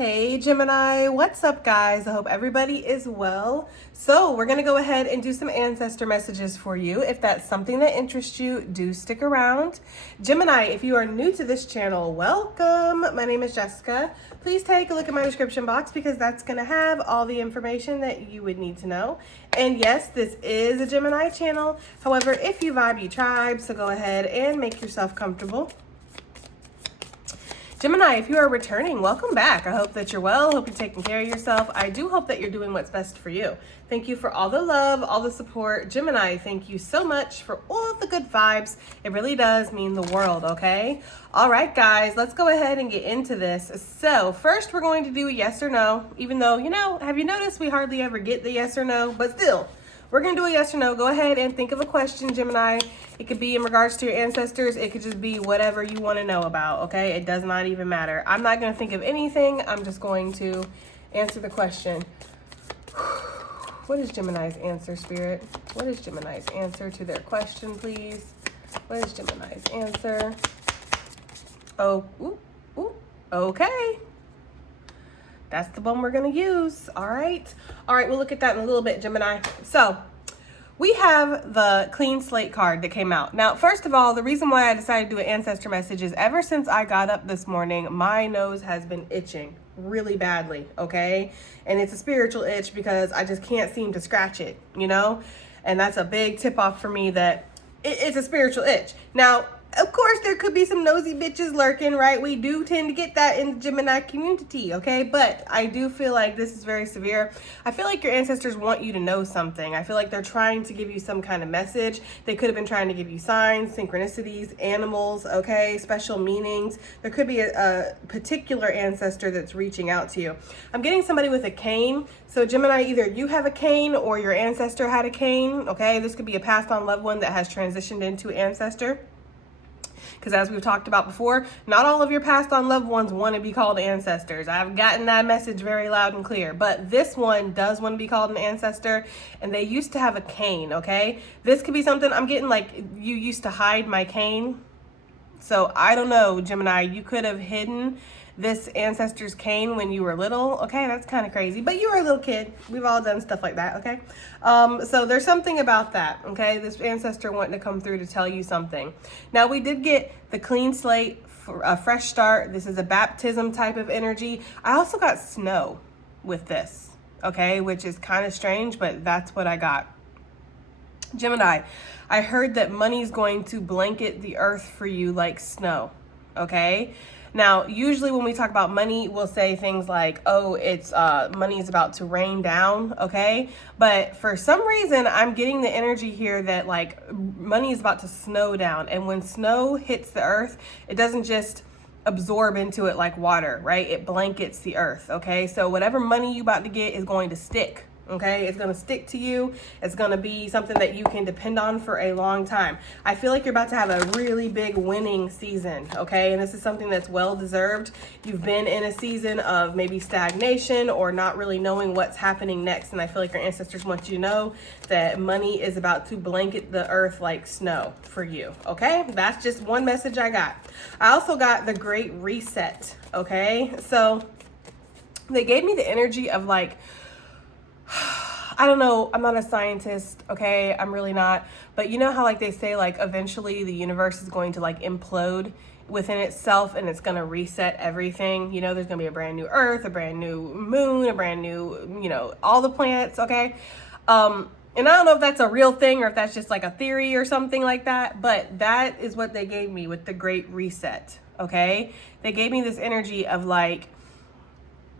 Hey Gemini, what's up guys? I hope everybody is well. So we're gonna go ahead and do some ancestor messages for you. If that's something that interests you, do stick around. Gemini, if you are new to this channel, welcome. My name is Jessica. Please take a look at my description box because that's gonna have all the information that you would need to know. And yes, this is a Gemini channel. However, if you vibe, you tribe, so go ahead and make yourself comfortable. Gemini, if you are returning, welcome back. I hope that you're well. Hope you're taking care of yourself. I do hope that you're doing what's best for you. Thank you for all the love, all the support. Gemini, thank you so much for all the good vibes. It really does mean the world, okay? All right, guys, let's go ahead and get into this. So first we're going to do a yes or no, even though, have you noticed we hardly ever get the yes or no, but still. We're going to do a yes or no. Go ahead and think of a question, Gemini. It could be in regards to your ancestors. It could just be whatever you want to know about, okay? It does not even matter. I'm not going to think of anything. I'm just going to answer the question. What is Gemini's answer, Spirit? What is Gemini's answer to their question, please? What is Gemini's answer? Oh, okay. That's the one we're going to use. All right, we'll look at that in a little bit, Gemini. So we have the clean slate card that came out. Now, first of all, the reason why I decided to do an ancestor message is ever since I got up this morning, my nose has been itching really badly, okay? And it's a spiritual itch because I just can't seem to scratch it, And that's a big tip off for me that it's a spiritual itch. Now, of course, there could be some nosy bitches lurking, right? We do tend to get that in the Gemini community, okay? But I do feel like this is very severe. I feel like your ancestors want you to know something. I feel like they're trying to give you some kind of message. They could have been trying to give you signs, synchronicities, animals, okay? Special meanings. There could be a particular ancestor that's reaching out to you. I'm getting somebody with a cane. So Gemini, either you have a cane or your ancestor had a cane, okay? This could be a passed on loved one that has transitioned into ancestor. Because as we've talked about before, not all of your passed on loved ones want to be called ancestors. I've gotten that message very loud and clear. But this one does want to be called an ancestor. And they used to have a cane, okay? This could be something I'm getting like, you used to hide my cane. So I don't know, Gemini, you could have hidden this ancestor's cane when you were little. Okay, that's kind of crazy, but you were a little kid. We've all done stuff like that, okay? So there's something about that, okay? This ancestor wanting to come through to tell you something. Now, we did get the clean slate, for a fresh start. This is a baptism type of energy. I also got snow with this, okay? Which is kind of strange, but that's what I got. Gemini, I heard that money's going to blanket the earth for you like snow, okay? Now, usually when we talk about money, we'll say things like, oh, it's money is about to rain down, okay? But for some reason, I'm getting the energy here that like money is about to snow down. And when snow hits the earth, it doesn't just absorb into it like water, right? It blankets the earth, okay? So whatever money you about to get is going to stick. Okay, it's going to stick to you. It's going to be something that you can depend on for a long time. I feel like you're about to have a really big winning season, okay? And this is something that's well deserved. You've been in a season of maybe stagnation or not really knowing what's happening next. And I feel like your ancestors want you to know that money is about to blanket the earth like snow for you, okay? That's just one message I got. I also got the Great Reset, okay? So they gave me the energy of like, I don't know, I'm not a scientist, okay? I'm really not. But you know how like they say like eventually the universe is going to like implode within itself and it's going to reset everything. There's going to be a brand new earth, a brand new moon, a brand new, all the planets, okay? And I don't know if that's a real thing or if that's just like a theory or something like that, but that is what they gave me with the Great Reset, okay? They gave me this energy of like,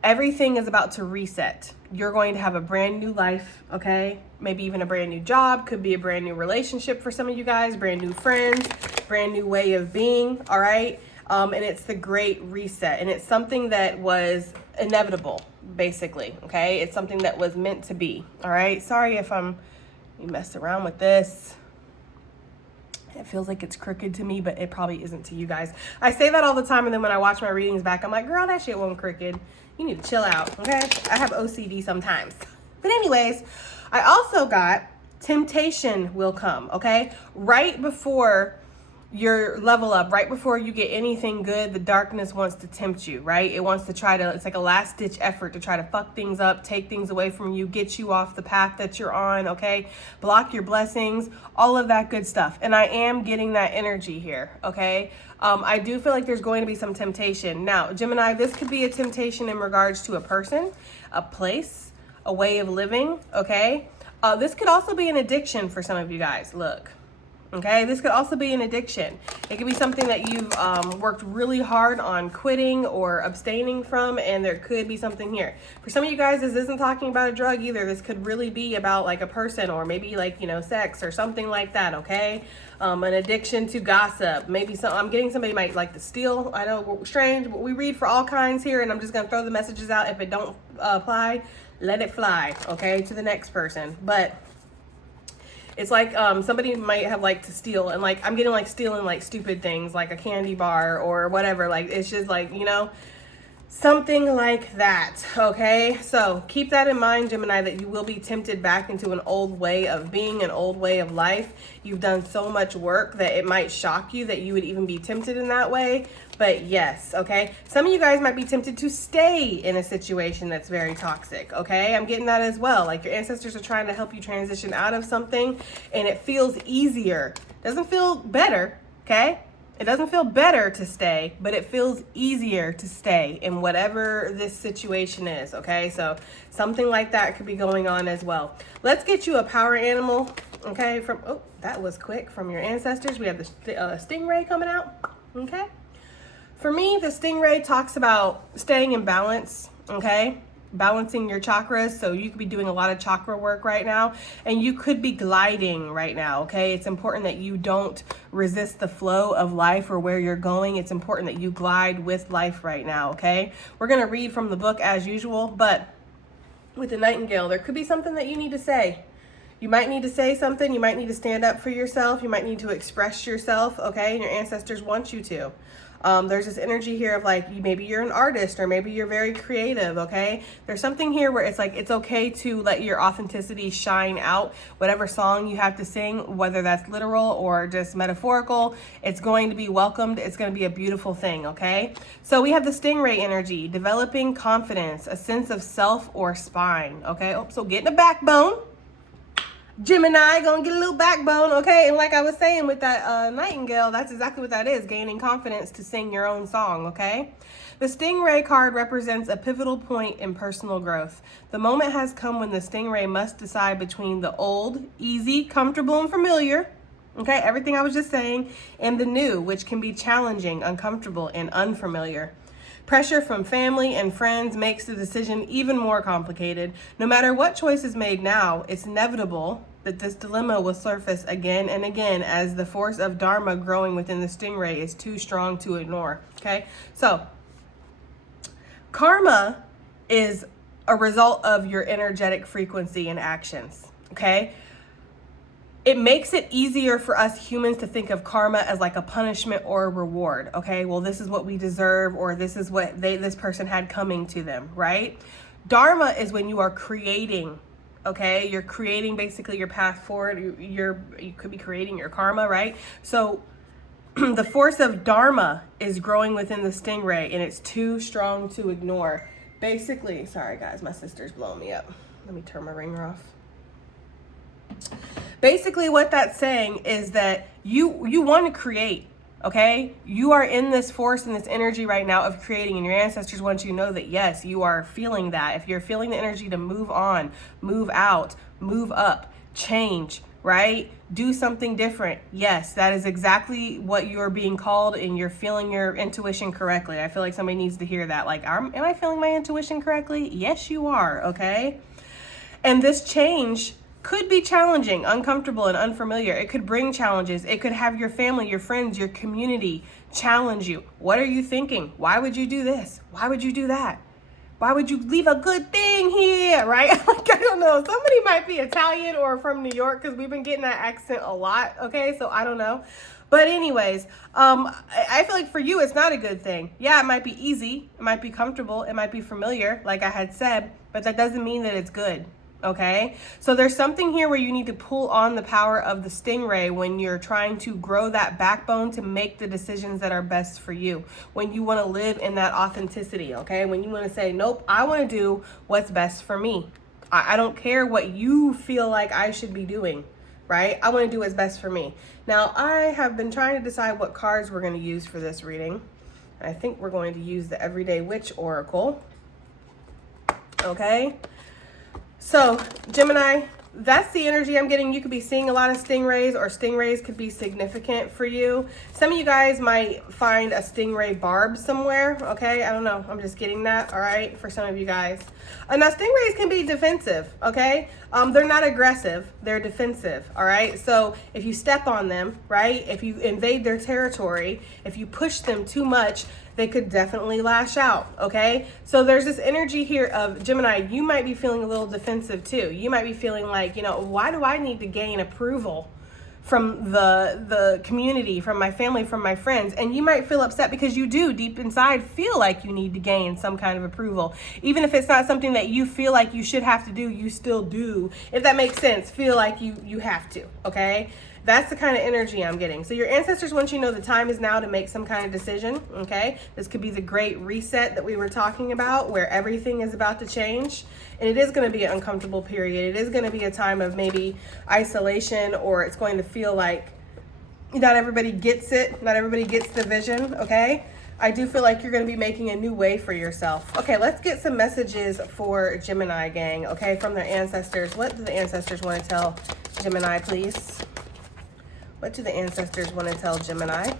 everything is about to reset. You're going to have a brand new life, okay? Maybe even a brand new job, could be a brand new relationship for some of you guys, brand new friends, brand new way of being, all right? And it's the Great Reset. And it's something that was inevitable, basically, okay? It's something that was meant to be, all right? Sorry if you messed around with this. It feels like it's crooked to me, but it probably isn't to you guys. I say that all the time, and then when I watch my readings back, I'm like, girl, that shit wasn't crooked. You need to chill out, okay? I have OCD sometimes. But anyways, I also got temptation will come, okay? Right before your level up. Right before you get anything good, the darkness wants to tempt you, right? It wants to try to, it's like a last ditch effort to try to fuck things up, take things away from you, get you off the path that you're on, okay? Block your blessings, all of that good stuff. And I am getting that energy here, okay? I do feel like there's going to be some temptation. Now, Gemini, this could be a temptation in regards to a person, a place, a way of living, okay? This could also be an addiction for some of you guys. Look. Okay, this could also be an addiction. It could be something that you've worked really hard on quitting or abstaining from, and there could be something here. For some of you guys, this isn't talking about a drug either. This could really be about like a person, or maybe like, you know, sex or something like that, okay? An addiction to gossip. Maybe I'm getting somebody might like to steal. I know we're strange, but we read for all kinds here, and I'm just gonna throw the messages out. If it don't apply, let it fly, okay, to the next person. But it's like somebody might have like to steal, and like I'm getting like stealing like stupid things like a candy bar or whatever. Like it's just like, you know, something like that, okay? So keep that in mind, Gemini, that you will be tempted back into an old way of being, an old way of life. You've done so much work that it might shock you that you would even be tempted in that way. But yes, okay? Some of you guys might be tempted to stay in a situation that's very toxic, okay? I'm getting that as well. Like your ancestors are trying to help you transition out of something, and it feels easier. Doesn't feel better, okay? It doesn't feel better to stay, but it feels easier to stay in whatever this situation is, okay? So something like that could be going on as well. Let's get you a power animal, okay? Oh, that was quick, from your ancestors. We have the Stingray coming out, okay? For me, the Stingray talks about staying in balance, okay? Balancing your chakras. So you could be doing a lot of chakra work right now, and you could be gliding right now, okay? It's important that you don't resist the flow of life or where you're going. It's important that you glide with life right now, okay? We're going to read from the book as usual, but with the Nightingale, there could be something that you need to say. You might need to say something. You might need to stand up for yourself. You might need to express yourself, okay? And your ancestors want you to. There's this energy here of like, maybe you're an artist, or maybe you're very creative, okay? There's something here where it's like, it's okay to let your authenticity shine out. Whatever song you have to sing, whether that's literal or just metaphorical, it's going to be welcomed. It's going to be a beautiful thing, okay? So we have the Stingray energy, developing confidence, a sense of self or spine, okay? Oh, so getting a backbone. Gemini gonna get a little backbone, okay? And like I was saying with that Nightingale, that's exactly what that is, gaining confidence to sing your own song, okay? The Stingray card represents a pivotal point in personal growth. The moment has come when the Stingray must decide between the old, easy, comfortable, and familiar, okay, everything I was just saying, and the new, which can be challenging, uncomfortable, and unfamiliar. Pressure from family and friends makes the decision even more complicated. No matter what choice is made now, it's inevitable that this dilemma will surface again and again as the force of Dharma growing within the Stingray is too strong to ignore, okay? So, karma is a result of your energetic frequency and actions, okay? It makes it easier for us humans to think of karma as like a punishment or a reward, okay? Well, this is what we deserve, or this is what this person had coming to them, right? Dharma is when you are creating, okay? You're creating basically your path forward. You could be creating your karma, right? So the force of Dharma is growing within the Stingray, and it's too strong to ignore. Basically, sorry guys, my sister's blowing me up. Let me turn my ringer off. Basically, what that's saying is that you want to create, okay? You are in this force and this energy right now of creating, and your ancestors want you to know that, yes, you are feeling that. If you're feeling the energy to move on, move out, move up, change, right? Do something different. Yes, that is exactly what you're being called, and you're feeling your intuition correctly. I feel like somebody needs to hear that. Like, am I feeling my intuition correctly? Yes, you are, okay? And this change could be challenging, uncomfortable, and unfamiliar. It could bring challenges. It could have your family, your friends, your community challenge you. What are you thinking? Why would you do this? Why would you do that? Why would you leave a good thing here, right? Like, I don't know. Somebody might be Italian or from New York, because we've been getting that accent a lot, okay? So I don't know. But anyways, I feel like for you, it's not a good thing. Yeah, it might be easy. It might be comfortable. It might be familiar, like I had said, but that doesn't mean that it's good. Okay, so there's something here where you need to pull on the power of the Stingray when you're trying to grow that backbone to make the decisions that are best for you. When you want to live in that authenticity, okay? When you want to say, nope, I want to do what's best for me. I don't care what you feel like I should be doing, right? I want to do what's best for me. Now, I have been trying to decide what cards we're going to use for this reading. I think we're going to use the Everyday Witch Oracle. Okay. So, Gemini, that's the energy I'm getting. You could be seeing a lot of stingrays, or stingrays could be significant for you. Some of you guys might find a stingray barb somewhere, okay? I don't know. I'm just getting that, all right, for some of you guys. Now, stingrays can be defensive, okay? They're not aggressive. They're defensive, all right? So if you step on them, right, if you invade their territory, if you push them too much, they could definitely lash out, okay? So there's this energy here of Gemini, you might be feeling a little defensive too. You might be feeling like, you know, why do I need to gain approval from the community, from my family, from my friends? And you might feel upset because you do deep inside feel like you need to gain some kind of approval. Even if it's not something that you feel like you should have to do, you still do. If that makes sense, feel like you have to, okay? That's the kind of energy I'm getting. So your ancestors want you to know the time is now to make some kind of decision, okay? This could be the great reset that we were talking about, where everything is about to change. And it is going to be an uncomfortable period. It is going to be a time of maybe isolation, or it's going to feel like not everybody gets it. Not everybody gets the vision, okay? I do feel like you're going to be making a new way for yourself. Okay, let's get some messages for Gemini gang, okay, from their ancestors. What do the ancestors want to tell Gemini, please? What do the ancestors want to tell Gemini?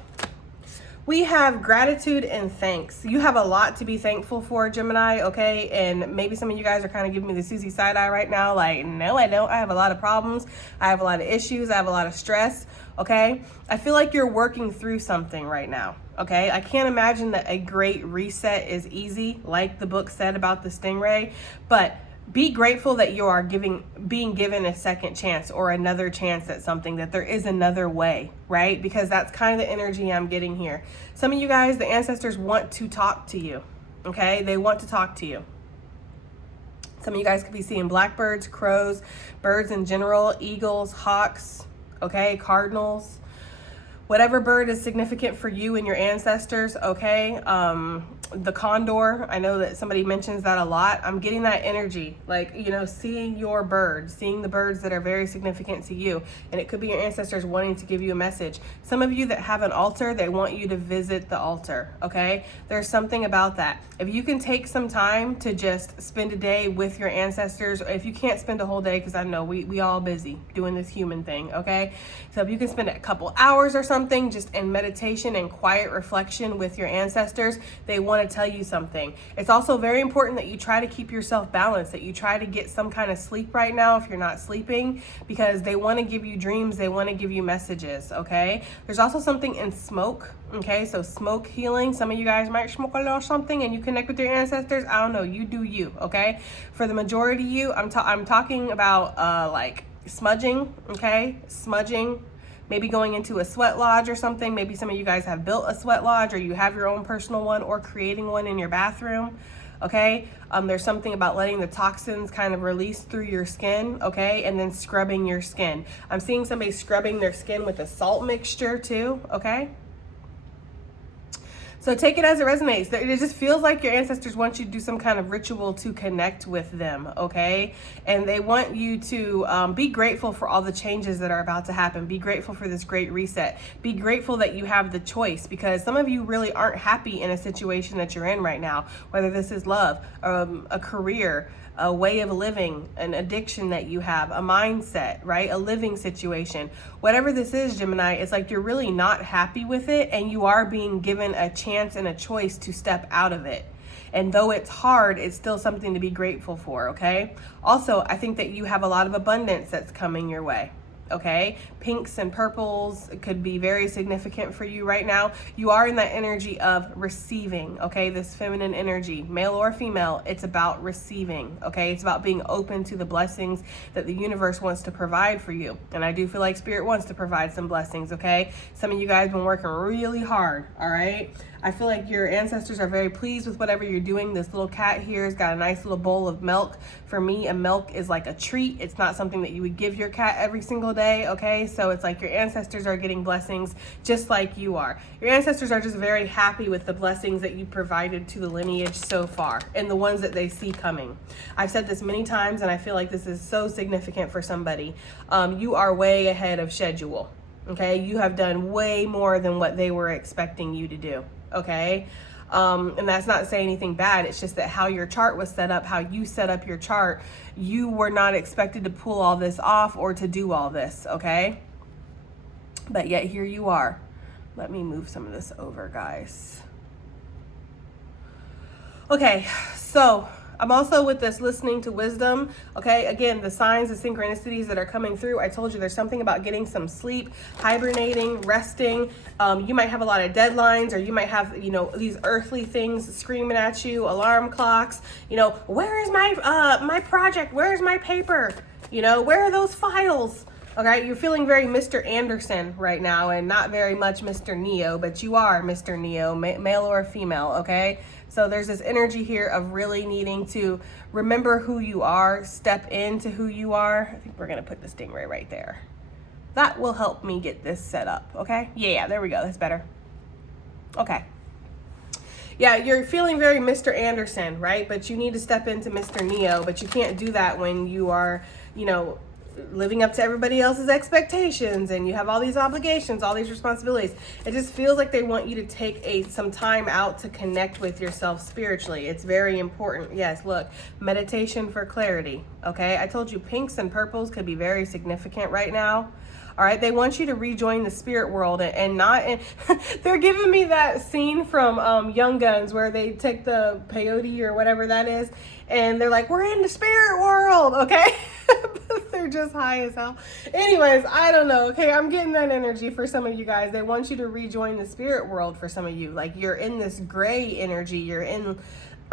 We have gratitude and thanks. You have a lot to be thankful for, Gemini, okay? And maybe some of you guys are kind of giving me the Susie side eye right now. Like, no, I don't. I have a lot of problems. I have a lot of issues. I have a lot of stress, okay? I feel like you're working through something right now, okay? I can't imagine that a great reset is easy, like the book said about the Stingray, but be grateful that you are being given a second chance or another chance at something, that there is another way, right? Because that's kind of the energy I'm getting here. Some of you guys, the ancestors want to talk to you, okay? They want to talk to you. Some of you guys could be seeing blackbirds, crows, birds in general, eagles, hawks, okay, cardinals. Whatever bird is significant for you and your ancestors, okay? The condor, I know that somebody mentions that a lot. I'm getting that energy, like, you know, seeing your birds, seeing the birds that are very significant to you. And it could be your ancestors wanting to give you a message. Some of you that have an altar, they want you to visit the altar, okay? There's something about that. If you can take some time to just spend a day with your ancestors, if you can't spend a whole day, because I know we all busy doing this human thing, okay? So if you can spend a couple hours or something just in meditation and quiet reflection with your ancestors, they want to tell you something. It's also very important that you try to keep yourself balanced, that you try to get some kind of sleep right now if you're not sleeping, because they want to give you dreams, they want to give you messages, okay? There's also something in smoke, okay? So smoke healing. Some of you guys might smoke a little something and you connect with your ancestors. I don't know, you do you, okay? For the majority of you, I'm talking about like smudging, okay? Smudging. Maybe going into a sweat lodge or something. Maybe some of you guys have built a sweat lodge, or you have your own personal one, or creating one in your bathroom, okay? There's something about letting the toxins kind of release through your skin, okay? And then scrubbing your skin. I'm seeing somebody scrubbing their skin with a salt mixture too, okay? So take it as it resonates. It just feels like your ancestors want you to do some kind of ritual to connect with them, okay? And they want you to be grateful for all the changes that are about to happen. Be grateful for this great reset. Be grateful that you have the choice, because some of you really aren't happy in a situation that you're in right now, whether this is love, a career, a way of living, an addiction that you have, a mindset, right? A living situation. Whatever this is, Gemini, it's like you're really not happy with it, and you are being given a chance and a choice to step out of it. And though it's hard, it's still something to be grateful for, okay? Also, I think that you have a lot of abundance that's coming your way. Okay, pinks and purples could be very significant for you right now. You are in that energy of receiving, okay? This feminine energy, male or female, it's about receiving, okay? It's about being open to the blessings that the universe wants to provide for you. And I do feel like Spirit wants to provide some blessings, okay? Some of you guys have been working really hard, all right? I feel like your ancestors are very pleased with whatever you're doing. This little cat here has got a nice little bowl of milk. For me, a milk is like a treat. It's not something that you would give your cat every single day, okay? So it's like your ancestors are getting blessings just like you are. Your ancestors are just very happy with the blessings that you provided to the lineage so far and the ones that they see coming. I've said this many times, and I feel like this is so significant for somebody. You are way ahead of schedule, okay? You have done way more than what they were expecting you to do. Okay. And that's not saying anything bad. It's just that how your chart was set up, how you set up your chart, you were not expected to pull all this off or to do all this. Okay. But yet here you are. Let me move some of this over, guys. Okay. So I'm also with this listening to wisdom. Okay, again, the signs, the synchronicities that are coming through. I told you there's something about getting some sleep, hibernating, resting. You might have a lot of deadlines, or you might have, you know, these earthly things screaming at you, alarm clocks. You know, where is my project? Where's my paper? You know, where are those files? Okay, you're feeling very Mr. Anderson right now and not very much Mr. Neo, but you are Mr. Neo, male or female, okay? So there's this energy here of really needing to remember who you are, step into who you are. I think we're going to put the Stingray right there. That will help me get this set up, okay? Yeah, there we go. That's better. Okay. Yeah, you're feeling very Mr. Anderson, right? But you need to step into Mr. Neo, but you can't do that when you are, you know, living up to everybody else's expectations and you have all these obligations, all these responsibilities. It just feels like they want you to take some time out to connect with yourself spiritually. It's very important. Yes, look, meditation for clarity. Okay, I told you pinks and purples could be very significant right now. All right, they want you to rejoin the spirit world and not. And they're giving me that scene from Young Guns where they take the peyote or whatever that is, and they're like, "We're in the spirit world," okay? But they're just high as hell. Anyways, I don't know. Okay, I'm getting that energy for some of you guys. They want you to rejoin the spirit world for some of you. Like you're in this gray energy. You're in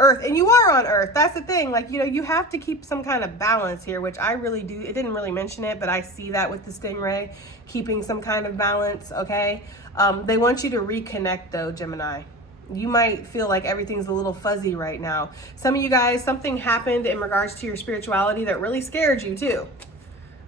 Earth, and you are on Earth. That's the thing. Like, you know, you have to keep some kind of balance here, which I really do. It didn't really mention it, but I see that with the Stingray, keeping some kind of balance. Okay. They want you to reconnect though, Gemini. You might feel like everything's a little fuzzy right now. Some of you guys, something happened in regards to your spirituality that really scared you too.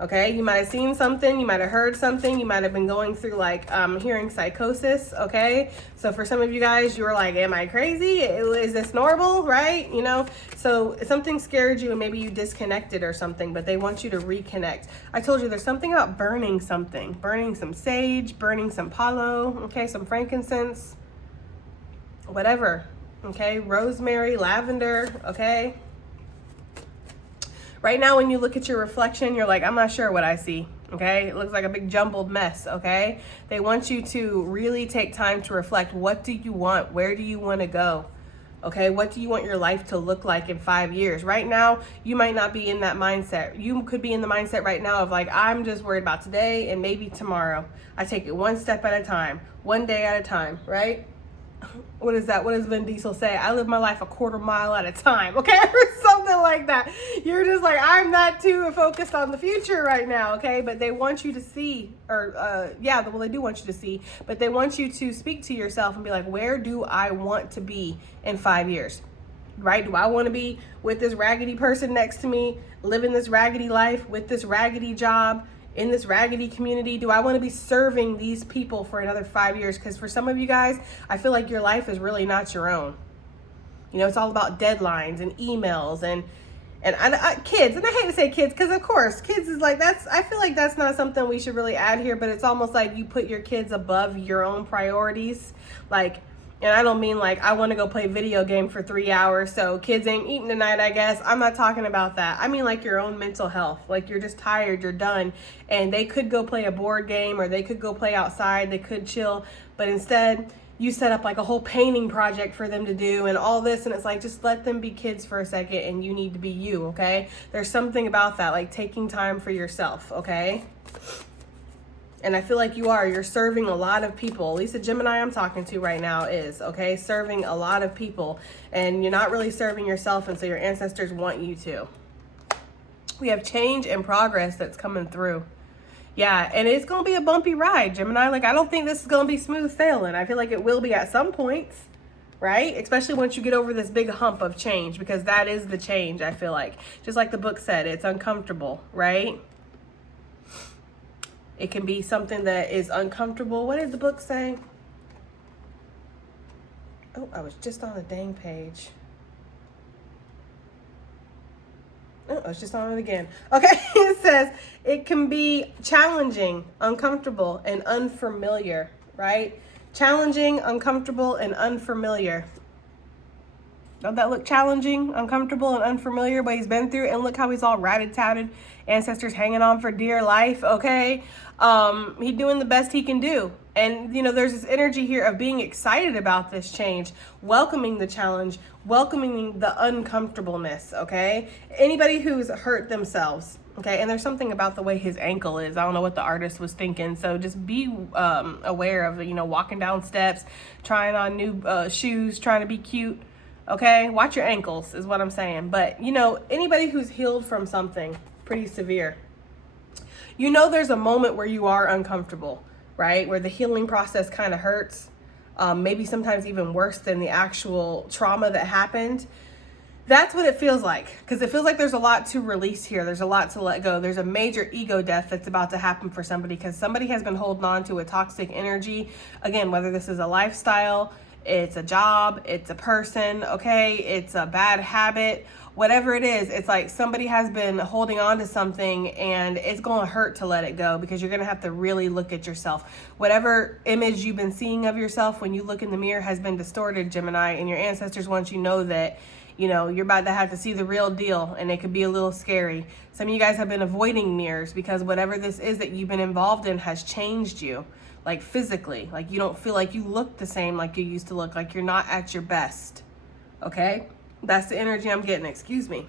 Okay, you might have seen something, you might have heard something, you might have been going through like hearing psychosis, okay? So for some of you guys, you were like, am I crazy? Is this normal, right? You know, so something scared you and maybe you disconnected or something, but they want you to reconnect. I told you there's something about burning something, burning some sage, burning some palo, okay, some frankincense, whatever, okay? Rosemary, lavender, okay? Right now, when you look at your reflection, you're like, I'm not sure what I see, okay? It looks like a big jumbled mess, okay? They want you to really take time to reflect. What do you want? Where do you want to go? Okay, what do you want your life to look like in 5 years? Right now, you might not be in that mindset. You could be in the mindset right now of like, I'm just worried about today and maybe tomorrow. I take it one step at a time, one day at a time, right? What is that? What does Vin Diesel say? I live my life a quarter mile at a time, okay? Or something like that. You're just like, I'm not too focused on the future right now, okay? But they want you to see, or well, they do want you to see, but they want you to speak to yourself and be like, where do I want to be in 5 years? Right? Do I want to be with this raggedy person next to me, living this raggedy life with this raggedy job, in this raggedy community? Do I want to be serving these people for another 5 years? Because for some of you guys, I feel like your life is really not your own. You know, it's all about deadlines and emails and kids. And I hate to say kids, because of course, kids is like, I feel like that's not something we should really add here, but it's almost like you put your kids above your own priorities. Like, and I don't mean like, I want to go play video game for 3 hours, so kids ain't eating tonight, I guess. I'm not talking about that. I mean like your own mental health. Like you're just tired, you're done, and they could go play a board game or they could go play outside, they could chill, but instead you set up like a whole painting project for them to do and all this, and it's like, just let them be kids for a second and you need to be you, okay? There's something about that, like taking time for yourself, okay? And I feel like you're serving a lot of people. At least the Gemini I'm talking to right now is, okay, serving a lot of people. And you're not really serving yourself, and so your ancestors want you to. We have change and progress that's coming through. Yeah, and it's going to be a bumpy ride, Gemini. Like, I don't think this is going to be smooth sailing. I feel like it will be at some points. right? Especially once you get over this big hump of change, because that is the change, I feel like. Just like the book said, it's uncomfortable, right? It can be something that is uncomfortable. What did the book say? Oh, I was just on a dang page. Oh, I was just on it again. Okay, it says it can be challenging, uncomfortable, and unfamiliar, right? Challenging, uncomfortable, and unfamiliar. Don't that look challenging, uncomfortable, and unfamiliar, what he's been through? And look how he's all ratted-touted, ancestors hanging on for dear life, okay? He's doing the best he can do. And, you know, there's this energy here of being excited about this change, welcoming the challenge, welcoming the uncomfortableness, okay? Anybody who's hurt themselves, okay? And there's something about the way his ankle is. I don't know what the artist was thinking. So just be aware of, you know, walking down steps, trying on new shoes, trying to be cute. Okay, watch your ankles is what I'm saying. But, you know, anybody who's healed from something pretty severe, you know, there's a moment where you are uncomfortable, right? Where the healing process kind of hurts, maybe sometimes even worse than the actual trauma that happened. That's what it feels like, because it feels like there's a lot to release here. There's a lot to let go. There's a major ego death that's about to happen for somebody, because somebody has been holding on to a toxic energy. Again, whether this is a lifestyle, it's a job, it's a person, okay, it's a bad habit, whatever it is, it's like somebody has been holding on to something, and it's going to hurt to let it go, because you're going to have to really look at yourself. Whatever image you've been seeing of yourself when you look in the mirror has been distorted, Gemini, and your ancestors want you to know that, you know, you're about to have to see the real deal, and it could be a little scary. Some of you guys have been avoiding mirrors because whatever this is that you've been involved in has changed you. Like physically, like you don't feel like you look the same like you used to look, like you're not at your best, okay? That's the energy I'm getting, excuse me.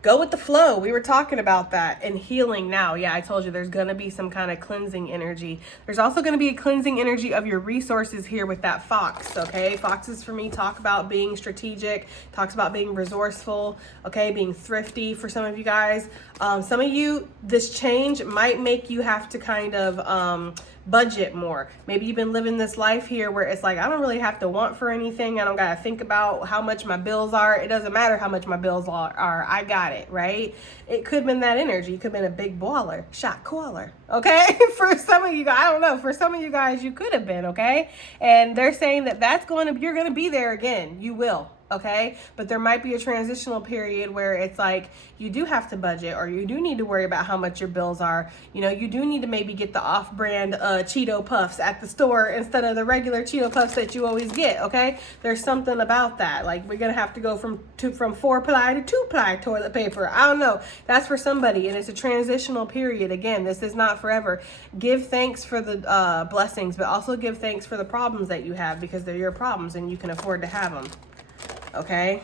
Go with the flow. We were talking about that and healing now. Yeah, I told you there's going to be some kind of cleansing energy. There's also going to be a cleansing energy of your resources here with that fox, okay? Foxes for me talk about being strategic, talks about being resourceful, okay? Being thrifty for some of you guys. Some of you, this change might make you have to kind of budget more. Maybe you've been living this life here where it's like, I don't really have to want for anything. I don't got to think about how much my bills are. It doesn't matter how much my bills are. I got it, right? It could have been that energy. You could have been a big baller, shot caller, okay? For some of you guys, I don't know. For some of you guys, you could have been, okay? And they're saying that you're going to be there again. You will. Okay, but there might be a transitional period where it's like you do have to budget, or you do need to worry about how much your bills are. You know, you do need to maybe get the off-brand Cheeto Puffs at the store instead of the regular Cheeto Puffs that you always get. Okay, there's something about that. Like we're gonna have to go from 4-ply to 2-ply toilet paper. I don't know. That's for somebody, and it's a transitional period. Again, this is not forever. Give thanks for the blessings, but also give thanks for the problems that you have, because they're your problems and you can afford to have them. Okay,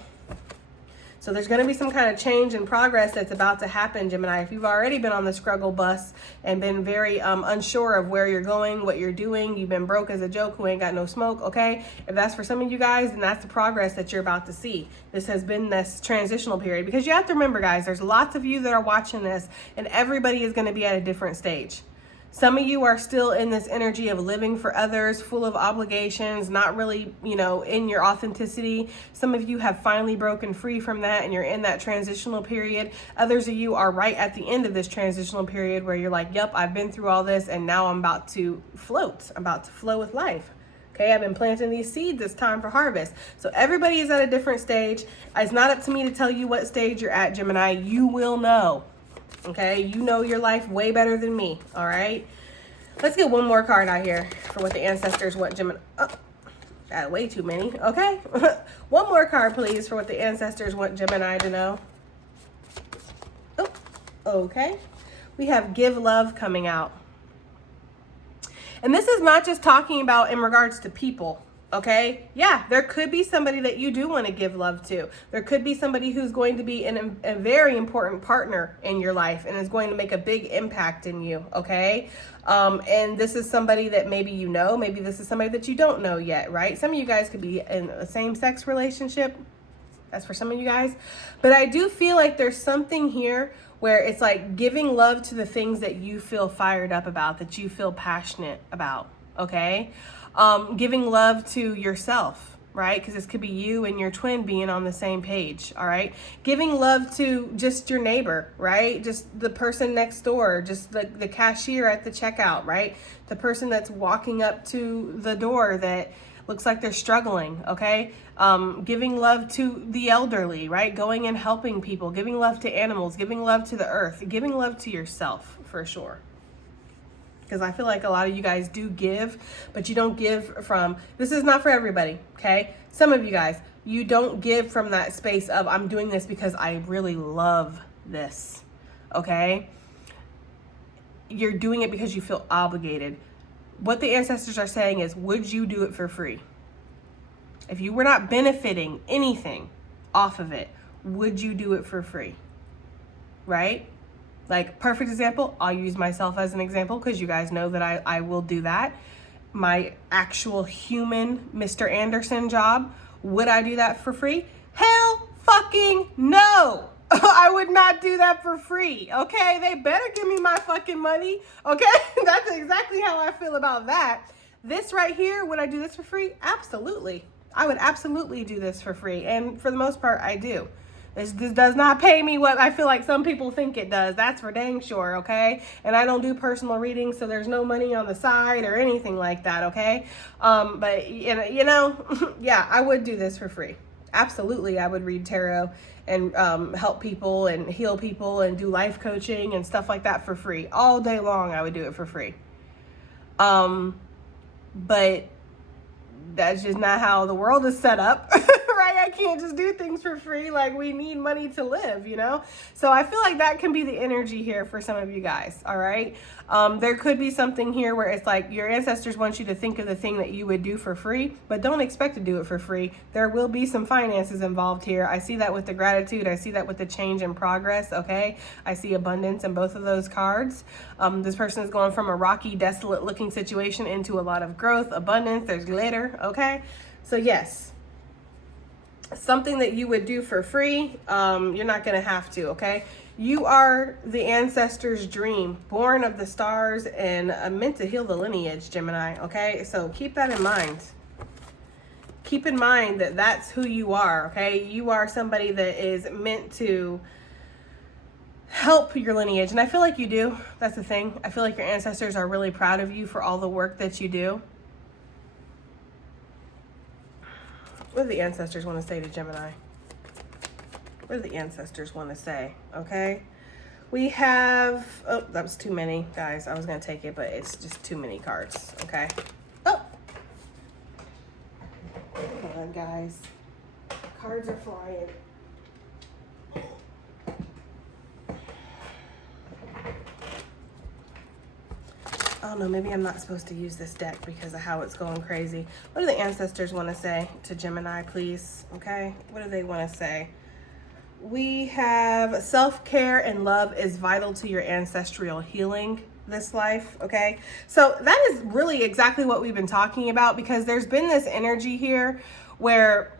so there's going to be some kind of change and progress that's about to happen, Gemini. If you've already been on the struggle bus and been very unsure of where you're going, what you're doing, you've been broke as a joke who ain't got no smoke, okay? If that's for some of you guys, then that's the progress that you're about to see. This has been this transitional period, because you have to remember, guys, there's lots of you that are watching this, and everybody is going to be at a different stage. Some of you are still in this energy of living for others, full of obligations, not really, you know, in your authenticity. Some of you have finally broken free from that, and you're in that transitional period. Others of you are right at the end of this transitional period where you're like, yep, I've been through all this, and now I'm about to float. I'm about to flow with life. Okay, I've been planting these seeds. It's time for harvest. So everybody is at a different stage. It's not up to me to tell you what stage you're at, Gemini. You will know. Okay, you know your life way better than me, all right? Let's get one more card out here for what the ancestors want Gemini. Oh, got way too many, okay? One more card, please, for what the ancestors want Gemini to know. Oh, okay. We have Give Love coming out. And this is not just talking about in regards to people. Okay, yeah, there could be somebody that you do want to give love to. There could be somebody who's going to be a very important partner in your life and is going to make a big impact in you, okay? And this is somebody that maybe you know, maybe this is somebody that you don't know yet, right? Some of you guys could be in a same-sex relationship. That's for some of you guys. But I do feel like there's something here where it's like giving love to the things that you feel fired up about, that you feel passionate about, okay? Giving love to yourself, right? Because this could be you and your twin being on the same page, all right? Giving love to just your neighbor, right? Just the person next door, just the cashier at the checkout, right? The person that's walking up to the door that looks like they're struggling, okay? Giving love to the elderly, right? Going and helping people, giving love to animals, giving love to the earth, giving love to yourself for sure. Because I feel like a lot of you guys do give, but you don't give from, this is not for everybody, okay? Some of you guys, you don't give from that space of, I'm doing this because I really love this, okay? You're doing it because you feel obligated. What the ancestors are saying is, would you do it for free? If you were not benefiting anything off of it, would you do it for free? Right? Like, perfect example, I'll use myself as an example because you guys know that I will do that. My actual human Mr. Anderson job, would I do that for free? Hell fucking no. I would not do that for free, okay? They better give me my fucking money, okay? That's exactly how I feel about that. This right here, would I do this for free? Absolutely. I would absolutely do this for free. And for the most part, I do. This does not pay me what I feel like some people think it does. That's for dang sure, okay? And I don't do personal readings, so there's no money on the side or anything like that, okay? But, you know, yeah, I would do this for free. Absolutely, I would read tarot and help people and heal people and do life coaching and stuff like that for free. All day long, I would do it for free. But that's just not how the world is set up, right? I can't just do things for free. Like, we need money to live, you know? So I feel like that can be the energy here for some of you guys, all right? There could be something here where it's like your ancestors want you to think of the thing that you would do for free, but don't expect to do it for free. There will be some finances involved here. I see that with the gratitude. I see that with the change in progress, okay? I see abundance in both of those cards. This person is going from a rocky, desolate looking situation into a lot of growth, abundance. There's glitter, okay? So yes, something that you would do for free, you're not going to have to, okay? You are the ancestor's dream, born of the stars and meant to heal the lineage, Gemini, okay? So keep that in mind. Keep in mind that that's who you are, okay? You are somebody that is meant to help your lineage. And I feel like you do. That's the thing. I feel like your ancestors are really proud of you for all the work that you do. What do the ancestors want to say to Gemini? What do the ancestors want to say? Okay. We have, oh, that was too many, guys. I was going to take it, but it's just too many cards. Okay. Oh. Come on, guys. Cards are flying. Oh no, maybe I'm not supposed to use this deck because of how it's going crazy. What do the ancestors want to say to Gemini, please? Okay. What do they want to say? We have self-care and love is vital to your ancestral healing this life, okay? So that is really exactly what we've been talking about, because there's been this energy here where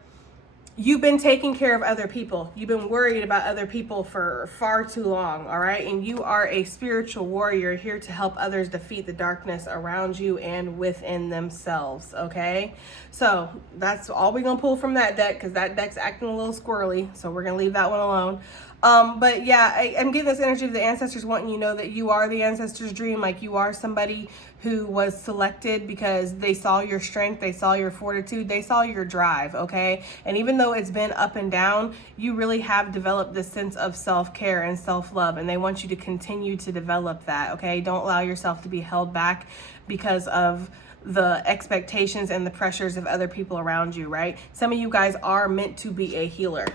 you've been taking care of other people. You've been worried about other people for far too long, all right? And you are a spiritual warrior here to help others defeat the darkness around you and within themselves, okay? So that's all we're gonna pull from that deck, because that deck's acting a little squirrely, so we're gonna leave that one alone. But yeah, I'm getting this energy of the ancestors wanting you to know that you are the ancestors' dream. Like, you are somebody who was selected because they saw your strength, they saw your fortitude, they saw your drive, okay? And even though it's been up and down, you really have developed this sense of self-care and self-love, and they want you to continue to develop that, okay? Don't allow yourself to be held back because of the expectations and the pressures of other people around you, right? Some of you guys are meant to be a healer,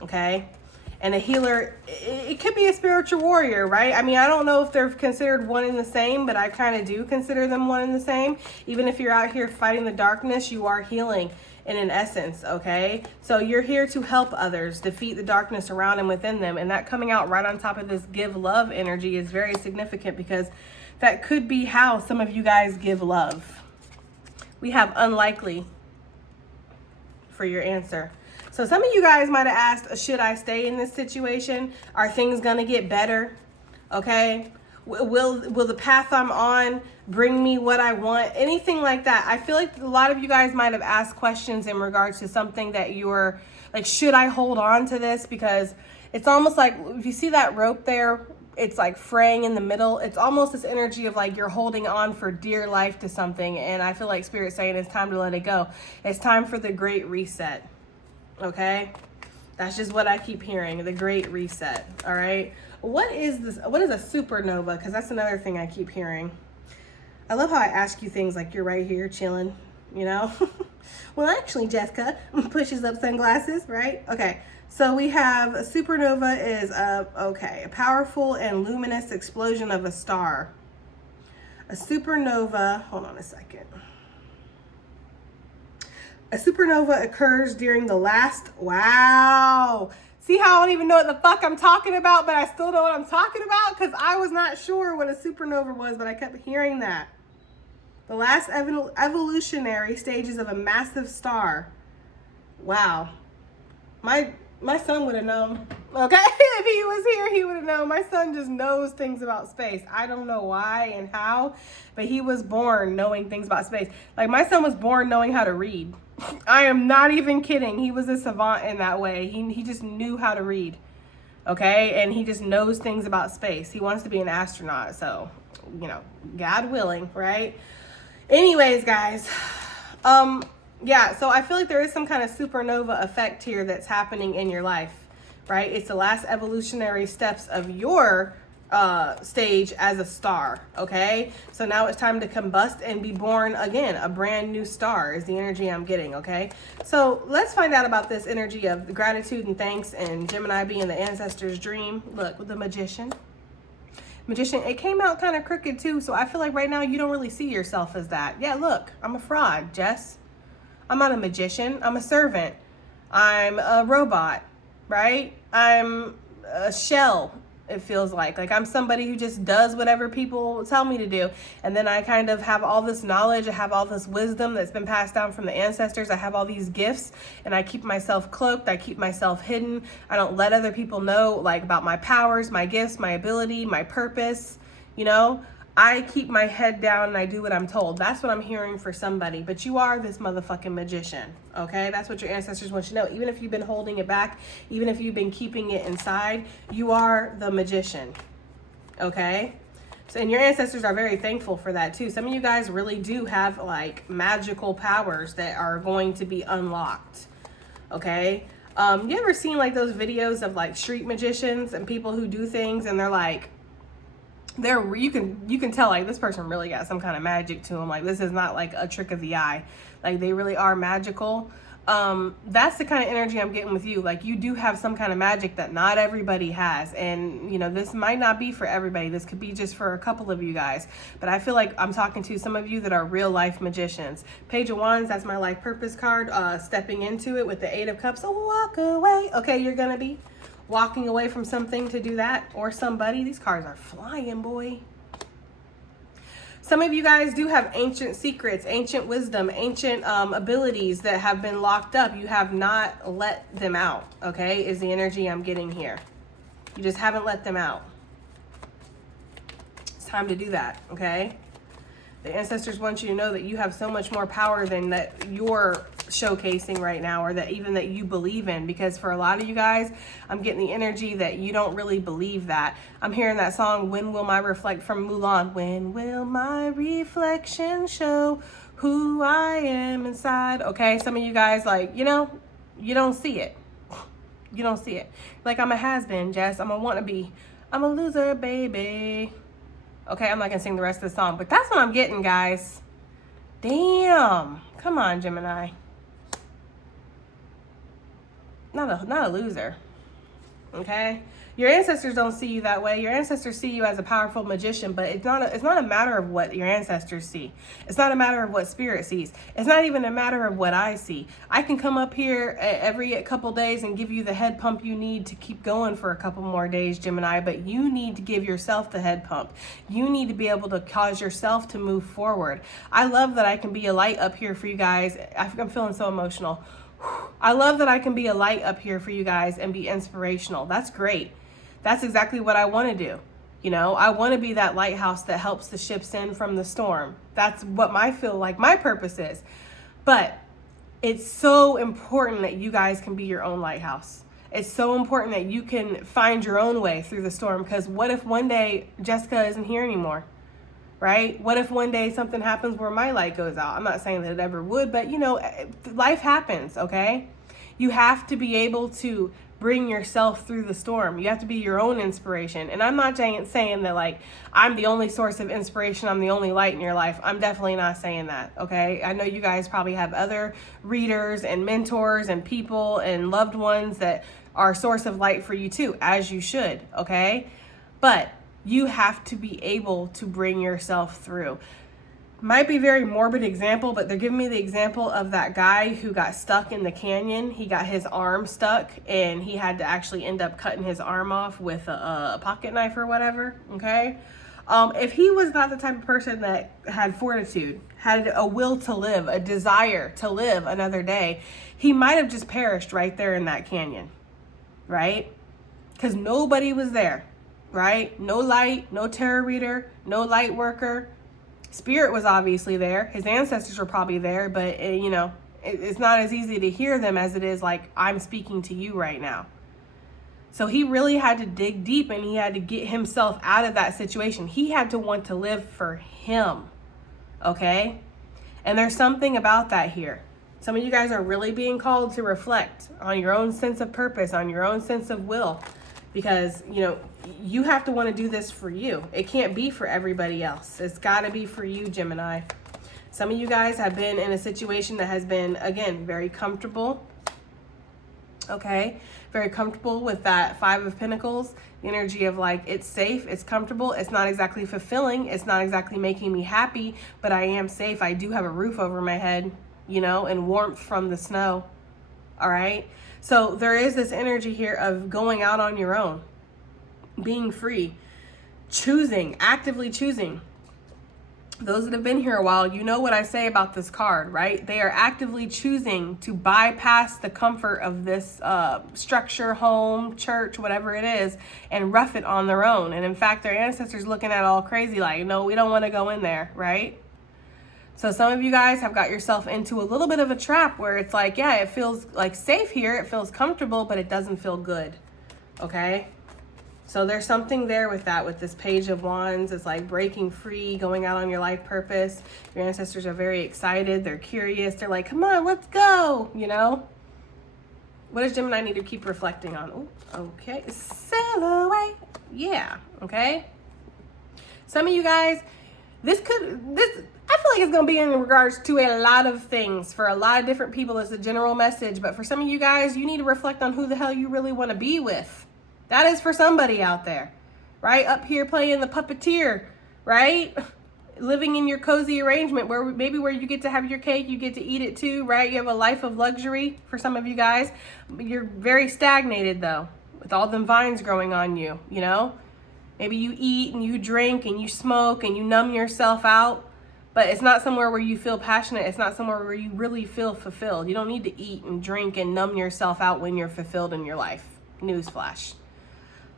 okay? And a healer, it could be a spiritual warrior, right? I mean, I don't know if they're considered one and the same, but I kind of do consider them one and the same. Even if you're out here fighting the darkness, you are healing in an essence, okay? So you're here to help others defeat the darkness around and within them. And that coming out right on top of this give love energy is very significant, because that could be how some of you guys give love. We have unlikely for your answer. So some of you guys might have asked, should I stay in this situation? Are things gonna get better? Okay. Will the path I'm on bring me what I want? Anything like that. I feel like a lot of you guys might have asked questions in regards to something that you're like, should I hold on to this? Because it's almost like, if you see that rope there, it's like fraying in the middle. It's almost this energy of like you're holding on for dear life to something. And I feel like Spirit's saying it's time to let it go. It's time for the great reset. Okay? That's just what I keep hearing, the great reset. All right? What is this? What is a supernova? Because that's another thing I keep hearing. I love how I ask you things like you're right here chilling, you know? Well, actually, Jessica pushes up sunglasses, right? Okay. So we have a supernova is a powerful and luminous explosion of a star. A supernova, hold on a second. A supernova occurs during the last, wow. See how I don't even know what the fuck I'm talking about, but I still know what I'm talking about? Because I was not sure what a supernova was, but I kept hearing that. The last evolutionary stages of a massive star. Wow. My son would have known, okay? If he was here, he would have known. My son just knows things about space. I don't know why and how, but he was born knowing things about space. Like, my son was born knowing how to read. I am not even kidding. He was a savant in that way. He just knew how to read, okay? And he just knows things about space. He wants to be an astronaut, so, you know, God willing, right? Anyways, guys, yeah, so I feel like there is some kind of supernova effect here that's happening in your life, right? It's the last evolutionary steps of your stage as a star, okay? So now it's time to combust and be born again. A brand new star is the energy I'm getting, okay? So let's find out about this energy of gratitude and thanks and Gemini being the ancestor's dream. Look, with the magician. Magician, it came out kind of crooked too, so I feel like right now you don't really see yourself as that. Yeah, look, I'm a fraud, Jess. I'm not a magician. I'm a servant. I'm a robot, right? I'm a shell, it feels like. Like, I'm somebody who just does whatever people tell me to do. And then I kind of have all this knowledge. I have all this wisdom that's been passed down from the ancestors. I have all these gifts, and I keep myself cloaked. I keep myself hidden. I don't let other people know, like, about my powers, my gifts, my ability, my purpose, you know? I keep my head down and I do what I'm told. That's what I'm hearing for somebody. But you are this motherfucking magician, okay? That's what your ancestors want you to know. Even if you've been holding it back, even if you've been keeping it inside, you are the magician, okay? So, and your ancestors are very thankful for that too. Some of you guys really do have like magical powers that are going to be unlocked, okay? You ever seen like those videos of like street magicians and people who do things and they're like, you can tell like this person really got some kind of magic to them. Like, this is not like a trick of the eye. Like, they really are magical. That's the kind of energy I'm getting with you. Like, you do have some kind of magic that not everybody has. And, you know, this might not be for everybody. This could be just for a couple of you guys. But I feel like I'm talking to some of you that are real life magicians. Page of Wands, that's my life purpose card. Stepping into it with the Eight of Cups. So walk away. Okay, you're going to be walking away from something to do that, or somebody. These cards are flying, boy. Some of you guys do have ancient secrets, ancient wisdom, ancient abilities that have been locked up. You have not let them out, okay, is the energy I'm getting here. You just haven't let them out. It's time to do that, okay? The ancestors want you to know that you have so much more power than that you're showcasing right now, or that even that you believe in, because for a lot of you guys, I'm getting the energy that you don't really believe that. I'm hearing that song, When Will My Reflect, from Mulan. When will my reflection show who I am inside? Okay, some of you guys, like, you know, you don't see it. You don't see it. Like, I'm a has-been, Jess. I'm a wannabe. I'm a loser, baby. Okay, I'm not gonna sing the rest of the song, but that's what I'm getting, guys. Damn. Come on, Gemini. Not a loser. Okay? Your ancestors don't see you that way. Your ancestors see you as a powerful magician, but it's not a matter of what your ancestors see. It's not a matter of what spirit sees. It's not even a matter of what I see. I can come up here every couple days and give you the head pump you need to keep going for a couple more days, Gemini, but you need to give yourself the head pump. You need to be able to cause yourself to move forward. I love that I can be a light up here for you guys. I'm feeling so emotional. I love that I can be a light up here for you guys and be inspirational. That's great. That's exactly what I want to do. You know, I want to be that lighthouse that helps the ships in from the storm. That's what I feel like my purpose is. But it's so important that you guys can be your own lighthouse. It's so important that you can find your own way through the storm, because what if one day Jessica isn't here anymore, right? What if one day something happens where my light goes out? I'm not saying that it ever would, but you know, life happens, okay? You have to be able to bring yourself through the storm. You have to be your own inspiration. And I'm not saying that like I'm the only source of inspiration, I'm the only light in your life. I'm definitely not saying that, okay? I know you guys probably have other readers and mentors and people and loved ones that are a source of light for you too, as you should, okay? But you have to be able to bring yourself through. Might be a very morbid example, but they're giving me the example of that guy who got stuck in the canyon. He got his arm stuck and he had to actually end up cutting his arm off with a pocket knife or whatever, okay? If he was not the type of person that had fortitude, had a will to live, a desire to live another day, he might have just perished right there in that canyon, right? Because nobody was there, right? No light, no tarot reader, no light worker. Spirit was obviously there. His ancestors were probably there, but you know, it's not as easy to hear them as it is like I'm speaking to you right now. So he really had to dig deep and he had to get himself out of that situation. He had to want to live for him, okay? And there's something about that here. Some of you guys are really being called to reflect on your own sense of purpose, on your own sense of will, because, you know, you have to want to do this for you. It can't be for everybody else. It's got to be for you, Gemini. Some of you guys have been in a situation that has been, again, very comfortable. Okay? Very comfortable with that Five of Pentacles. The energy of like, it's safe, it's comfortable, it's not exactly fulfilling, it's not exactly making me happy, but I am safe. I do have a roof over my head, you know, and warmth from the snow. All right? So there is this energy here of going out on your own, being free, choosing, actively choosing. Those that have been here a while, you know what I say about this card, right? They are actively choosing to bypass the comfort of this structure, home, church, whatever it is, and rough it on their own. And in fact, their ancestors looking at all crazy like, no, we don't want to go in there, right? So some of you guys have got yourself into a little bit of a trap where it's like, yeah, it feels like safe here, it feels comfortable, but it doesn't feel good, okay? So there's something there with that, with this Page of Wands. It's like breaking free, going out on your life purpose. Your ancestors are very excited. They're curious. They're like, come on, let's go, you know? What does Gemini need to keep reflecting on? Ooh, okay, sail away. Yeah, okay? Some of you guys, I feel like it's going to be in regards to a lot of things for a lot of different people as a general message. But for some of you guys, you need to reflect on who the hell you really want to be with. That is for somebody out there, right? Up here playing the puppeteer, right? Living in your cozy arrangement where you get to have your cake, you get to eat it too, right? You have a life of luxury for some of you guys. You're very stagnated though, with all them vines growing on you, you know? Maybe you eat and you drink and you smoke and you numb yourself out. But it's not somewhere where you feel passionate. It's not somewhere where you really feel fulfilled. You don't need to eat and drink and numb yourself out when you're fulfilled in your life. Newsflash.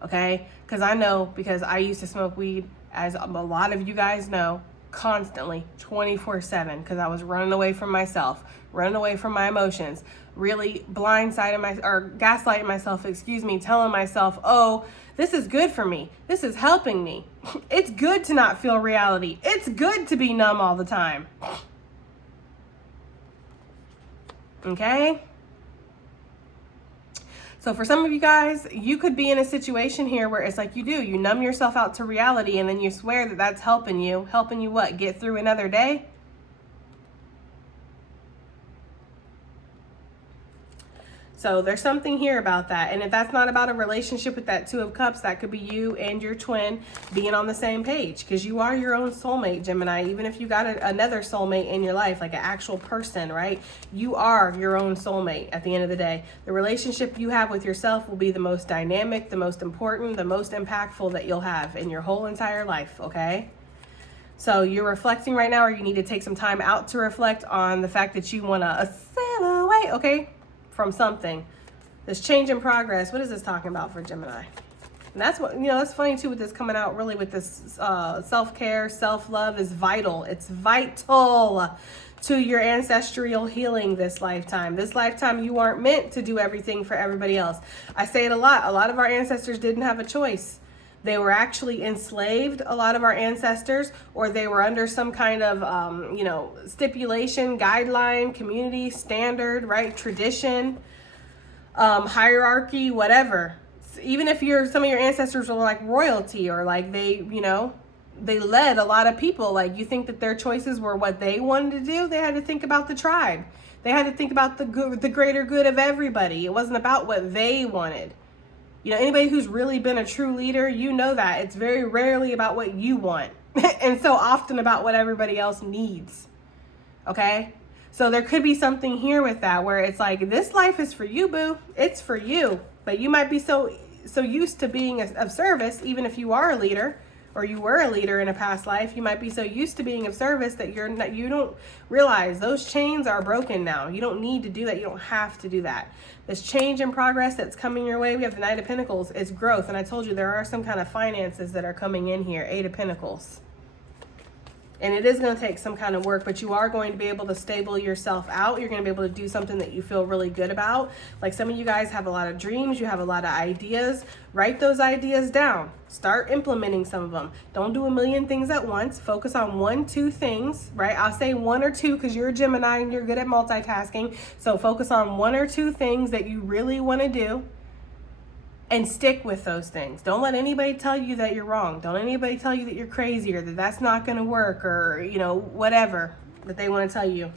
Okay? Because I know, because I used to smoke weed, as a lot of you guys know, constantly, 24/7, because I was running away from myself, running away from my emotions, really gaslighting myself, telling myself, oh, this is good for me. This is helping me. It's good to not feel reality. It's good to be numb all the time. Okay? So for some of you guys, you could be in a situation here where it's like you numb yourself out to reality and then you swear that that's helping you. Helping you what? Get through another day? So there's something here about that. And if that's not about a relationship with that Two of Cups, that could be you and your twin being on the same page, because you are your own soulmate, Gemini. Even if you got another soulmate in your life, like an actual person, right? You are your own soulmate at the end of the day. The relationship you have with yourself will be the most dynamic, the most important, the most impactful that you'll have in your whole entire life, okay? So you're reflecting right now, or you need to take some time out to reflect on the fact that you want to sail away, okay? From something. This change in progress, what is this talking about for Gemini? And that's what, that's funny too with this coming out really with this self-care, self-love is vital. It's vital to your ancestral healing this lifetime. This lifetime, you aren't meant to do everything for everybody else. I say it a lot. A lot of our ancestors didn't have a choice. They were actually enslaved, a lot of our ancestors, or they were under some kind of, stipulation, guideline, community, standard, right? Tradition, hierarchy, whatever. Even if some of your ancestors were like royalty, or like they led a lot of people. Like, you think that their choices were what they wanted to do? They had to think about the tribe. They had to think about the greater good of everybody. It wasn't about what they wanted. Anybody who's really been a true leader, that it's very rarely about what you want and so often about what everybody else needs. Okay? So there could be something here with that where it's like, this life is for you, boo. It's for you. But you might be so used to being of service, even if you are a leader, or you were a leader in a past life, you might be so used to being of service that you don't realize those chains are broken now. You don't need to do that. You don't have to do that. This change in progress that's coming your way, we have the Knight of Pentacles, is growth. And I told you there are some kind of finances that are coming in here, 8 of Pentacles. And it is going to take some kind of work, but you are going to be able to stable yourself out. You're going to be able to do something that you feel really good about. Like, some of you guys have a lot of dreams. You have a lot of ideas. Write those ideas down. Start implementing some of them. Don't do a million things at once. Focus on 1, 2 things, right? I'll say 1 or 2 because you're a Gemini and you're good at multitasking. So focus on 1 or 2 things that you really want to do. And stick with those things. Don't let anybody tell you that you're wrong. Don't let anybody tell you that you're crazy or that that's not going to work, or, whatever that they want to tell you.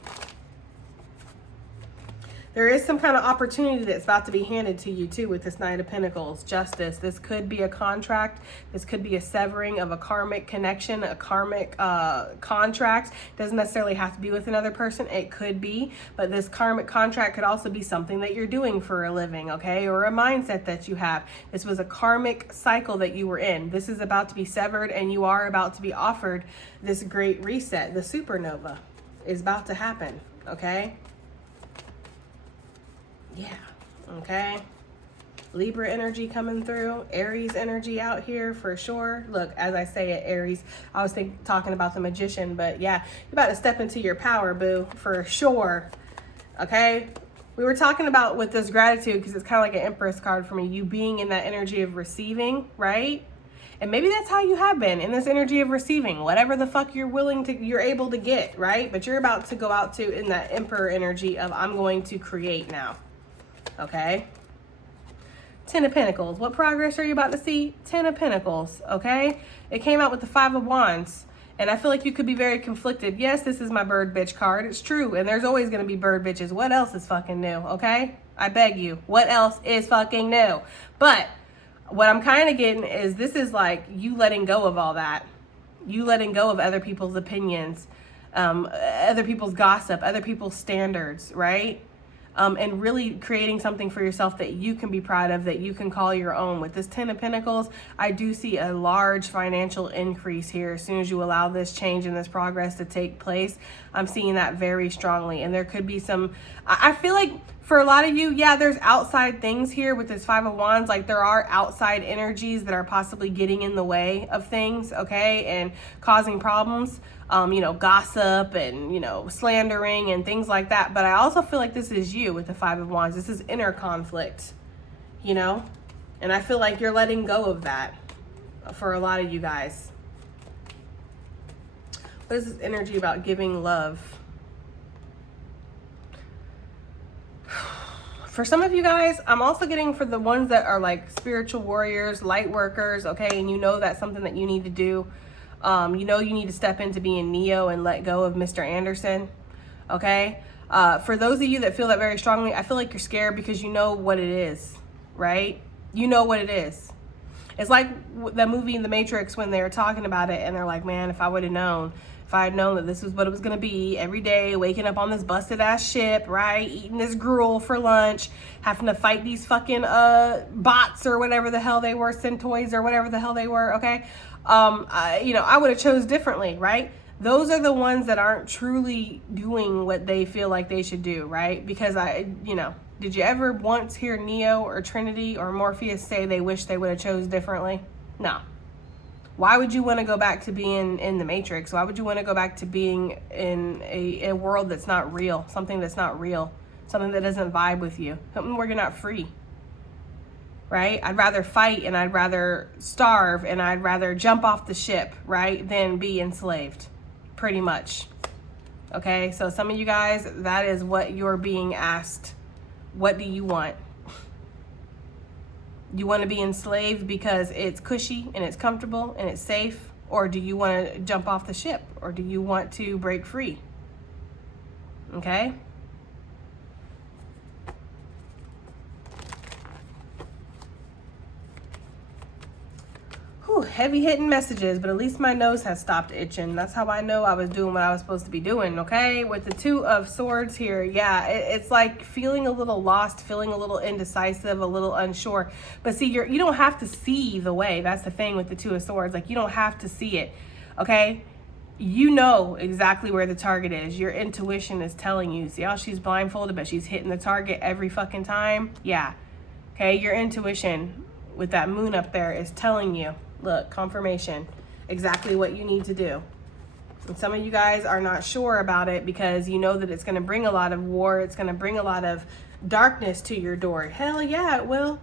There is some kind of opportunity that's about to be handed to you too with this Knight of Pentacles, justice. This could be a contract. This could be a severing of a karmic connection, a karmic contract. Doesn't necessarily have to be with another person. It could be, but this karmic contract could also be something that you're doing for a living, okay? Or a mindset that you have. This was a karmic cycle that you were in. This is about to be severed, and you are about to be offered this great reset. The supernova is about to happen, okay? Yeah, okay. Libra energy coming through. Aries energy out here for sure. Look, as I say it, Aries, I was talking about the Magician, but yeah, you're about to step into your power, boo, for sure. Okay? We were talking about with this gratitude, because it's kind of like an Empress card for me, you being in that energy of receiving, right? And maybe that's how you have been, in this energy of receiving, whatever the fuck you're able to get, right? But you're about to go out to in that Emperor energy of, I'm going to create now. Okay. 10 of Pentacles. What progress are you about to see? 10 of Pentacles. Okay. It came out with the 5 of Wands. And I feel like you could be very conflicted. Yes, this is my bird bitch card. It's true. And there's always going to be bird bitches. What else is fucking new? Okay. I beg you. What else is fucking new? But what I'm kind of getting is, this is like you letting go of all that. You letting go of other people's opinions, other people's gossip, other people's standards, right? And really creating something for yourself that you can be proud of, that you can call your own. With this 10 of Pentacles, I do see a large financial increase here as soon as you allow this change and this progress to take place. I'm seeing that very strongly. And there could be some, I feel like for a lot of you, yeah, there's outside things here with this 5 of Wands. Like, there are outside energies that are possibly getting in the way of things, okay, and causing problems. Gossip and, slandering and things like that. But I also feel like this is you with the 5 of Wands. This is inner conflict, and I feel like you're letting go of that for a lot of you guys. What is this energy about giving love? For some of you guys, I'm also getting for the ones that are like spiritual warriors, light workers, okay, and that's something that you need to do. You need to step into being Neo and let go of Mr. Anderson, okay? For those of you that feel that very strongly, I feel like you're scared because you know what it is, right? You know what it is. It's like the movie The Matrix when they were talking about it, and they're like, man, if I had known that this was what it was going to be every day, waking up on this busted ass ship, right? Eating this gruel for lunch, having to fight these fucking bots or whatever the hell they were, centoids or whatever the hell they were, okay? I would have chose differently, right? Those are the ones that aren't truly doing what they feel like they should do, right? Because Did you ever once hear Neo or Trinity or Morpheus say they wish they would have chose differently? No. Why would you want to go back to being in the Matrix? Why would you want to go back to being in a world that's not real, something that's not real, something that doesn't vibe with you, something where you're not free, right? I'd rather fight and I'd rather starve and I'd rather jump off the ship, right, than be enslaved, pretty much. Okay, so some of you guys, that is what you're being asked. What do you want? You want to be enslaved because it's cushy and it's comfortable and it's safe? Or do you want to jump off the ship? Or do you want to break free? Okay? Whew, heavy hitting messages, but at least my nose has stopped itching. That's how I know I was doing what I was supposed to be doing, okay? With the Two of Swords here, yeah, it's like feeling a little lost, feeling a little indecisive, a little unsure. But see, you don't have to see the way. That's the thing with the Two of Swords. Like, you don't have to see it, okay? You know exactly where the target is. Your intuition is telling you. See how she's blindfolded, but she's hitting the target every fucking time? Yeah, okay? Your intuition with that moon up there is telling you. Look, confirmation, exactly what you need to do. And some of you guys are not sure about it because you know that it's going to bring a lot of war. It's going to bring a lot of darkness to your door. Hell yeah, it will.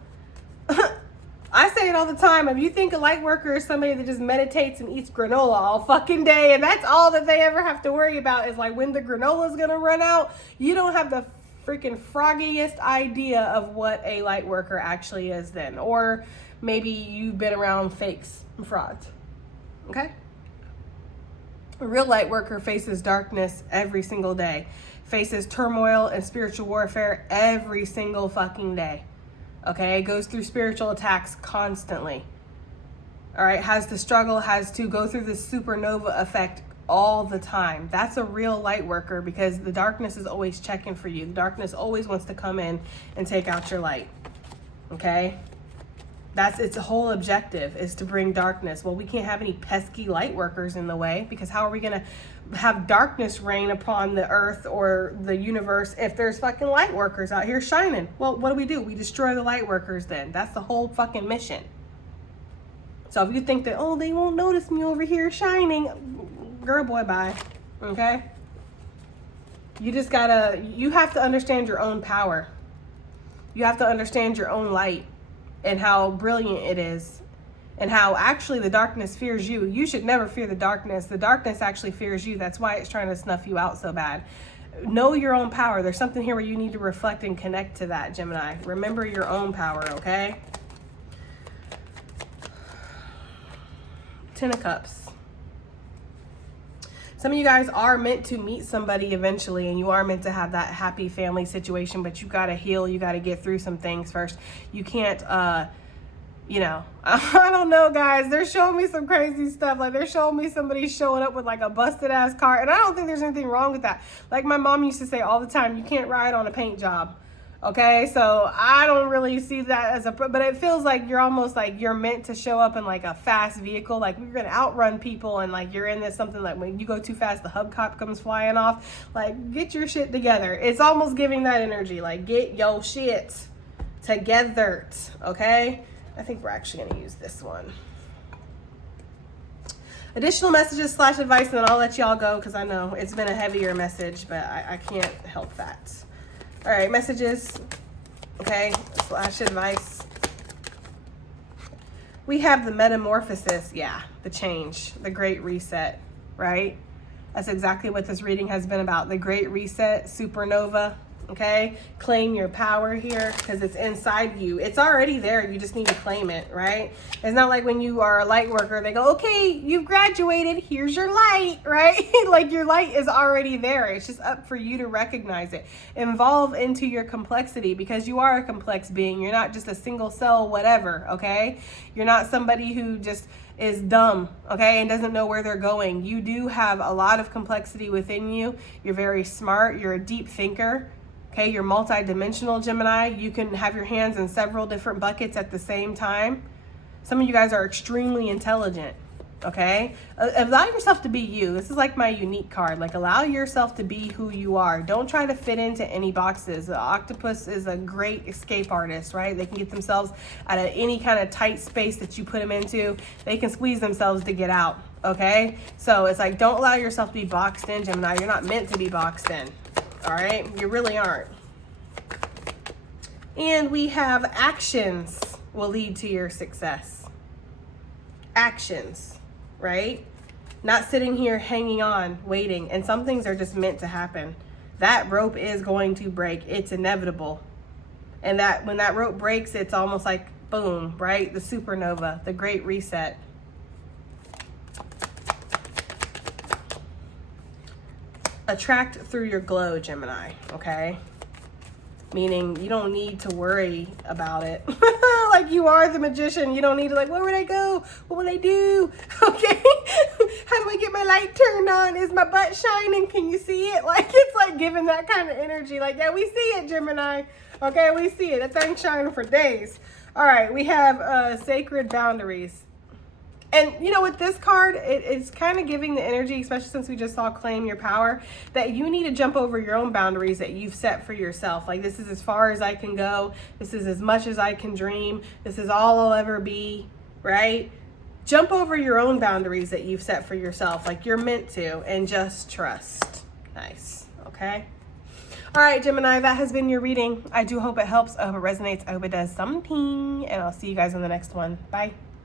I say it all the time. If you think a light worker is somebody that just meditates and eats granola all fucking day and that's all that they ever have to worry about is like when the granola is going to run out, you don't have the freaking froggiest idea of what a light worker actually is then. Or maybe you've been around fakes and frauds, okay? A real light worker faces darkness every single day, faces turmoil and spiritual warfare every single fucking day, okay? Goes through spiritual attacks constantly, all right? Has to struggle, has to go through this supernova effect all the time. That's a real light worker because the darkness is always checking for you. The darkness always wants to come in and take out your light, okay? That's its whole objective, is to bring darkness. Well, we can't have any pesky light workers in the way because how are we going to have darkness reign upon the earth or the universe if there's fucking light workers out here shining? Well, what do? We destroy the light workers then. That's the whole fucking mission. So if you think that, oh, they won't notice me over here shining, girl, boy, bye, okay? You have to understand your own power. You have to understand your own light. And how brilliant it is, and how actually the darkness fears you. You should never fear the darkness. The darkness actually fears you. That's why it's trying to snuff you out so bad. Know your own power. There's something here where you need to reflect and connect to that, Gemini. Remember your own power, okay? Ten of Cups. Some of you guys are meant to meet somebody eventually, and you are meant to have that happy family situation, but you got to heal. You got to get through some things first. You can't, you know, I don't know, guys. They're showing me some crazy stuff. Like, they're showing me somebody showing up with like a busted ass car, and I don't think there's anything wrong with that. Like my mom used to say all the time, you can't ride on a paint job. Okay, so I don't really see that as but it feels like you're almost like you're meant to show up in like a fast vehicle, like we're gonna outrun people, and like you're in this something like when you go too fast, the hubcap comes flying off. Like, get your shit together. It's almost giving that energy, like get your shit together, okay? I think we're actually gonna use this one. Additional messages / advice, and then I'll let y'all go because I know it's been a heavier message, but I can't help that. All right, messages, okay, / advice. We have the metamorphosis, yeah, the change, the great reset, right? That's exactly what this reading has been about, the great reset, supernova, okay? Claim your power here because it's inside you. It's already there. You just need to claim it, right? It's not like when you are a light worker, they go, okay, you've graduated. Here's your light, right? Like your light is already there. It's just up for you to recognize it. Evolve into your complexity because you are a complex being. You're not just a single cell, whatever, okay? You're not somebody who just is dumb, okay, and doesn't know where they're going. You do have a lot of complexity within you. You're very smart. You're a deep thinker. Okay, you're multi-dimensional, Gemini. You can have your hands in several different buckets at the same time. Some of you guys are extremely intelligent. Okay, allow yourself to be you. This is like my unique card. Like, allow yourself to be who you are. Don't try to fit into any boxes. The octopus is a great escape artist, right? They can get themselves out of any kind of tight space that you put them into. They can squeeze themselves to get out. Okay, so it's like, don't allow yourself to be boxed in, Gemini. You're not meant to be boxed in. All right, you really aren't. And we have actions will lead to your success. Actions. Right? Not sitting here hanging on, waiting. And some things are just meant to happen. That rope is going to break. It's inevitable. And that when that rope breaks, it's almost like boom, right? The supernova, the great reset. Attract through your glow, Gemini, okay? Meaning you don't need to worry about it. Like, you are the magician. You don't need to, like, where would I go? What would I do? Okay. How do I get my light turned on? Is my butt shining? Can you see it? Like, it's like giving that kind of energy. Like, yeah, we see it, Gemini. Okay, we see it. That thing's shining for days. All right, we have sacred boundaries. And, you know, with this card, it's kind of giving the energy, especially since we just saw claim your power, that you need to jump over your own boundaries that you've set for yourself. Like, this is as far as I can go. This is as much as I can dream. This is all I'll ever be, right? Jump over your own boundaries that you've set for yourself, like you're meant to, and just trust. Nice, okay? All right, Gemini, that has been your reading. I do hope it helps. I hope it resonates. I hope it does something. And I'll see you guys in the next one. Bye.